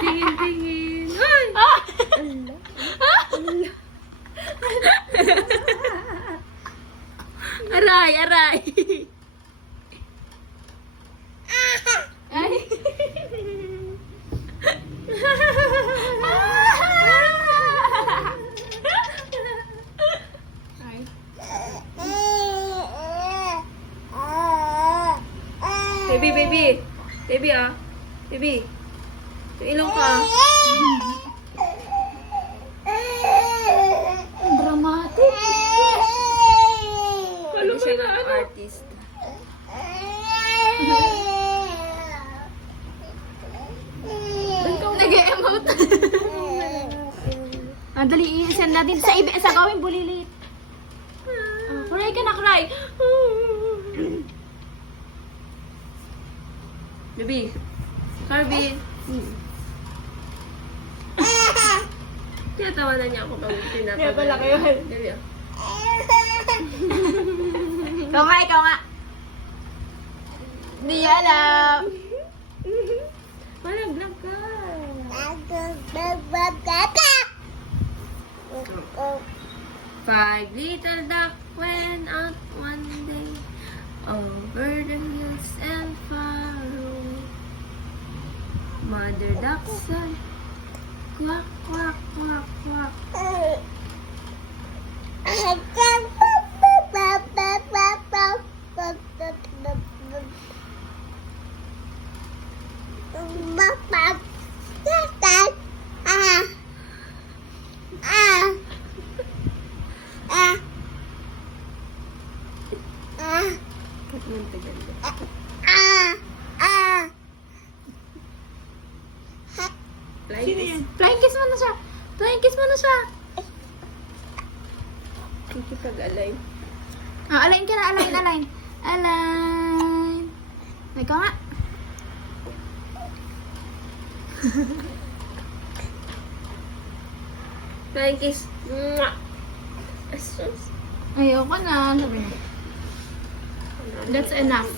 Tingin-tingin. Ay! Aray, aray. Ay. Ay. Baby, baby. Baby, ah. Baby. Yung ilong ka. Ang dramatic. Ano siya ng artist? Nag-emote. Dali, i-send natin sa gawing bulilit. Cry ka na, cry. Baby. Carby. Tinatawanan niya ako pag pinapagawa. Kaya pala kayo. Baby, ah. Ikaw nga. Hindi niya alam. Walang vlog ka. Five little duck went out one day over the hills and far away. Mother duck said, quack, quack, quack, quack. Munta ganda. Sino yan? Flying kiss mo na siya. Flying kiss mo na siya. Kikipag-alay. Align ka na, align. Align. Ikaw nga. Flying kiss. Mwah! Asus. Ayoko na. Sabi niya. That's enough.